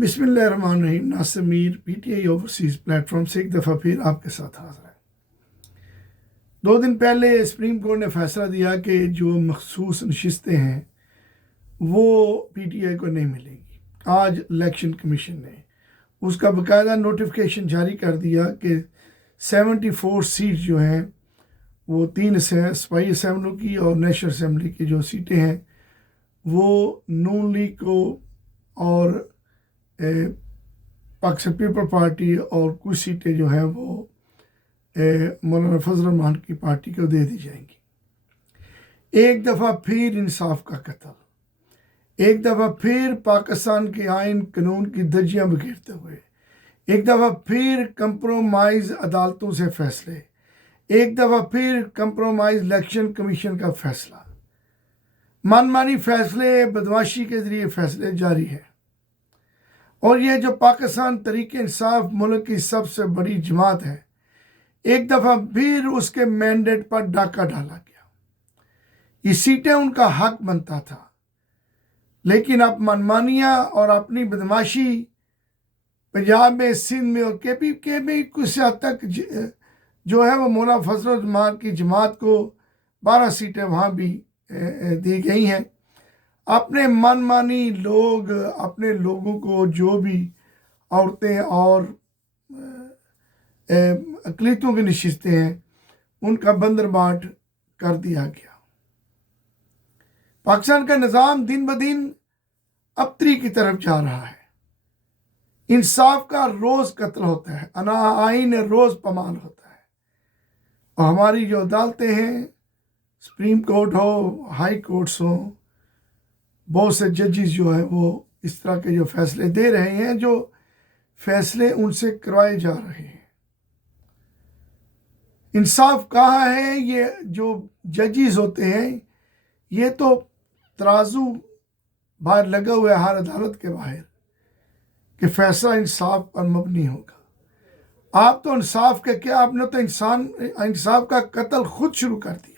बिस्मिल्लाहिर्रहमानिर्रहीम। Nasir Mir PTI overseas platform से एक दफ़ा फिर आपके साथ हाज़िर है। 2 दिन पहले सुप्रीम कोर्ट ने फैसला दिया कि जो मखसूस नशिस्तें हैं वो पीटीआई को नहीं मिलेगी। आज इलेक्शन कमीशन ने उसका बाकायदा नोटिफिकेशन जारी कर दिया कि 74 सीट जो हैं वो 3 सूबाई असम्बली की और नेशनल असम्बली की जो सीटें हैं वो नून लीग को और पाकिस्तान पीपल पार्टी और कुछ सीटें जो हैं वो मौलाना फजल रहमान की पार्टी को दे दी जाएंगी। एक दफ़ा फिर इंसाफ का कत्ल, एक दफ़ा फिर पाकिस्तान के आइन कानून की धज्जियाँ बिखेरते हुए, एक दफ़ा फिर कंप्रोमाइज़ अदालतों से फैसले, एक दफ़ा फिर कंप्रोमाइज़ इलेक्शन कमीशन का फैसला, मनमानी फैसले, बदमाशी के ज़रिए फैसले जारी है। और ये जो पाकिस्तान तरीके इंसाफ मुल्क की सबसे बड़ी जमात है, एक दफ़ा फिर उसके मैंडेट पर डाका डाला गया। ये सीटें उनका हक बनता था, लेकिन अब मनमानियाँ और अपनी बदमाशी पंजाब में, सिंध में और के में कुछ हद तक जो है वो मौलाना फजल रहमान की जमात को 12 सीटें वहाँ भी दी गई हैं। अपने मनमानी लोग अपने लोगों को, जो भी औरतें और अक़लियतों की नशिस्तें हैं, उनका बंदरबाट कर दिया गया। पाकिस्तान का निज़ाम दिन ब दिन अबतरी की तरफ जा रहा है। इंसाफ का रोज़ कत्ल होता है, आइन रोज़ पमाल होता है। और हमारी जो अदालतें हैं, सुप्रीम कोर्ट हो, हाई कोर्ट्स हो, बहुत से जजेस जो है वो इस तरह के जो फैसले दे रहे हैं, जो फैसले उनसे करवाए जा रहे हैं। इंसाफ कहाँ है? ये जो जजेस होते हैं, ये तो तराजू बाहर लगा हुआ है हर अदालत के बाहर कि फैसला इंसाफ पर मबनी होगा। आप तो इंसाफ के क्या, आपने तो इंसाफ का कत्ल खुद शुरू कर दिया है।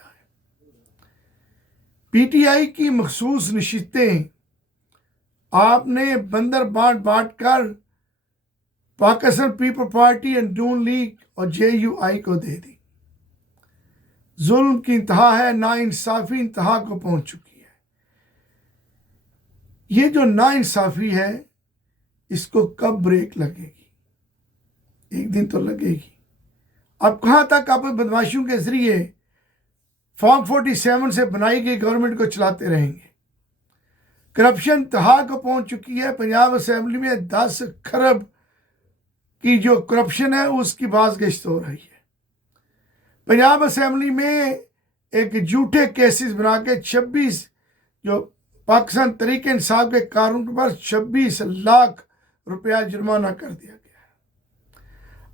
पीटीआई की मखसूस नशिस्तें आपने बंदर बांट कर Pakistan people party and Noon league और जेयूआई को दे दी। जुल्म की इंतहा है, नाइंसाफ़ी इंतहा को पहुंच चुकी है। ये जो नाइंसाफ़ी है, इसको कब ब्रेक लगेगी? एक दिन तो लगेगी। अब कहाँ तक आप बदमाशियों के जरिए फॉर्म 47 से बनाई गई गवर्नमेंट को चलाते रहेंगे? करप्शन इंतहा को पहुंच चुकी है। पंजाब असम्बली में 10 खरब की जो करप्शन है उसकी बाज़गश्त हो रही है। पंजाब असम्बली में एक झूठे केसेस बना के 26 जो पाकिस्तान तरीके इंसाफ के कानून पर 26 लाख रुपया जुर्माना कर दिया गया है।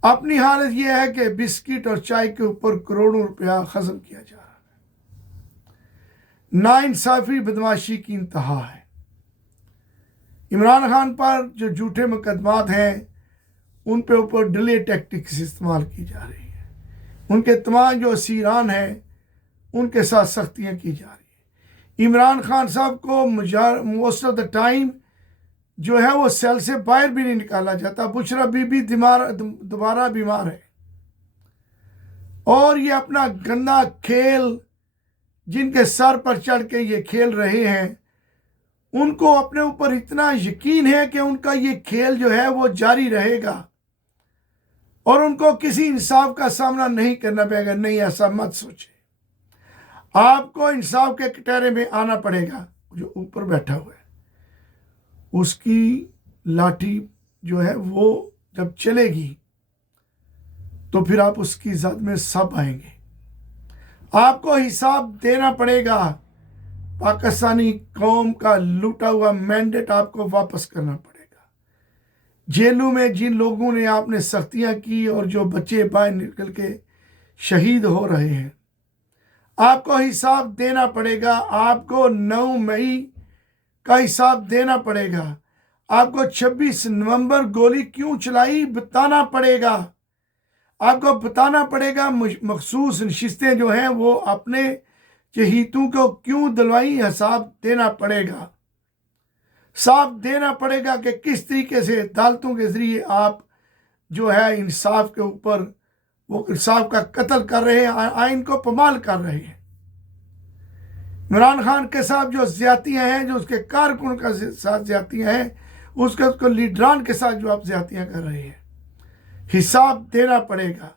अपनी हालत यह है कि बिस्किट और चाय के ऊपर करोड़ों रुपया खत्म किया जा रहा है। नाइंसाफ़ी बदमाशी की इंतहा है। इमरान खान पर जो झूठे मुकदमात हैं, उन पे ऊपर डिले टैक्टिक्स इस्तेमाल की जा रही है। उनके तमाम जो असीरान हैं, उनके साथ सख्तियाँ की जा रही है। इमरान खान साहब को मोस्ट ऑफ द टाइम जो है वो सेल से बाहर भी नहीं निकाला जाता। बुशरा बीबी दोबारा बीमार है। और ये अपना गंदा खेल, जिनके सर पर चढ़ के ये खेल रहे हैं, उनको अपने ऊपर इतना यकीन है कि उनका ये खेल जो है वो जारी रहेगा और उनको किसी इंसाफ का सामना नहीं करना पड़ेगा। नहीं, ऐसा मत सोचे। आपको इंसाफ के कटहरे में आना पड़ेगा। जो ऊपर बैठा हुआ है, उसकी लाठी जो है वो जब चलेगी तो फिर आप उसकी ज़द में सब आएंगे। आपको हिसाब देना पड़ेगा। पाकिस्तानी कौम का लूटा हुआ मैंडेट आपको वापस करना पड़ेगा। जेलों में जिन लोगों ने आपने सख्तियां की और जो बच्चे बाहर निकल के शहीद हो रहे हैं, आपको हिसाब देना पड़ेगा। आपको 9 मई का हिसाब देना पड़ेगा। आपको 26 नवंबर गोली क्यों चलाई बताना पड़ेगा। आपको बताना पड़ेगा मखसूस नशिस्तें जो हैं वो अपने चहीतों को क्यों दिलवाई, हिसाब देना पड़ेगा। साफ देना पड़ेगा कि किस तरीके से अदालतों के ज़रिए आप जो है इंसाफ के ऊपर वो इंसाफ का कत्ल कर रहे हैं, आइन को पमाल कर रहे हैं। इमरान खान के साथ जो ज्यादतियाँ हैं, जो उसके कारकुन का साथ ज्यादतियाँ हैं, उसको लीडरान के साथ जो आप ज्यादतियाँ कर रहे हैं, हिसाब देना पड़ेगा।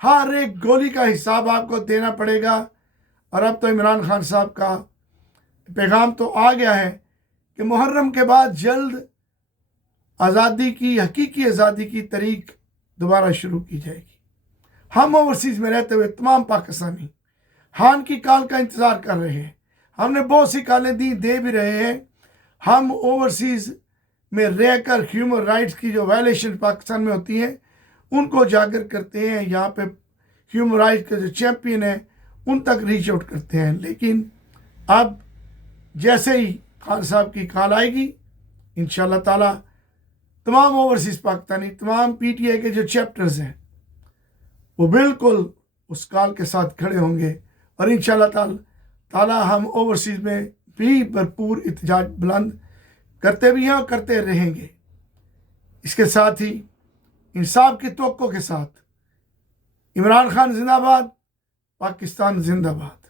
हर एक गोली का हिसाब आपको देना पड़ेगा। और अब तो इमरान खान साहब का पैगाम तो आ गया है कि मुहर्रम के बाद जल्द आज़ादी की, हकीकी आज़ादी की तारीख दोबारा शुरू की जाएगी। हम ओवरसीज़ में रहते हुए तमाम पाकिस्तानी हान की कॉल का इंतज़ार कर रहे हैं। हमने बहुत सी कॉलें दे भी रहे हैं। हम ओवरसीज़ में रहकर ह्यूमन राइट्स की जो वायलेशन पाकिस्तान में होती हैं उनको उजागर करते हैं। यहाँ पे ह्यूमन राइट्स के जो चैम्पियन हैं उन तक रीच आउट करते हैं। लेकिन अब जैसे ही खान साहब की कॉल आएगी, इंशाअल्लाह ताला तमाम ओवरसीज़ पाकिस्तानी, तमाम PTI के जो चैप्टर्स हैं वो बिल्कुल उस कॉल के साथ खड़े होंगे। और इंशाअल्लाह ताला हम ओवरसीज़ में भी भरपूर एहतजाज बुलंद करते भी हैं और करते रहेंगे। इसके साथ ही इंसाफ की तवक्को के साथ इमरान खान जिंदाबाद, पाकिस्तान जिंदाबाद।